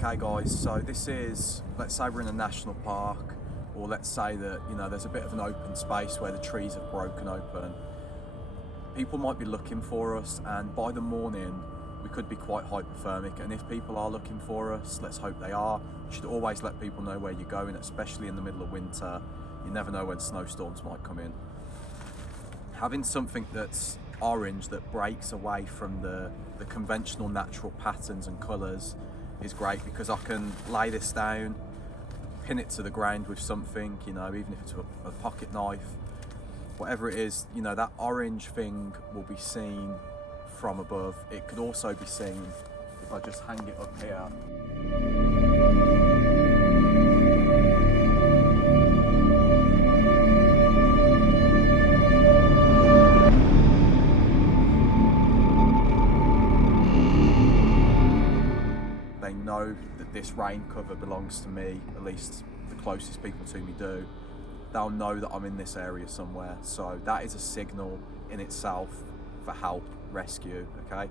Okay guys, so this is, let's say we're in a national park, or let's say that, you know, there's a bit of an open space where the trees have broken open. People might be looking for us, and by the morning we could be quite hypothermic, and if people are looking for us, let's hope they are. You should always let people know where you're going, especially in the middle of winter. You never know when snowstorms might come in. Having something that's orange that breaks away from the conventional natural patterns and colours is great, because I can lay this down, pin it to the ground with something, you know, even if it's a pocket knife, whatever it is, you know, that orange thing will be seen from above. It could also be seen if I just hang it up here. They know that this rain cover belongs to me, at least the closest people to me do. They'll know that I'm in this area somewhere, so that is a signal in itself for help, rescue, okay?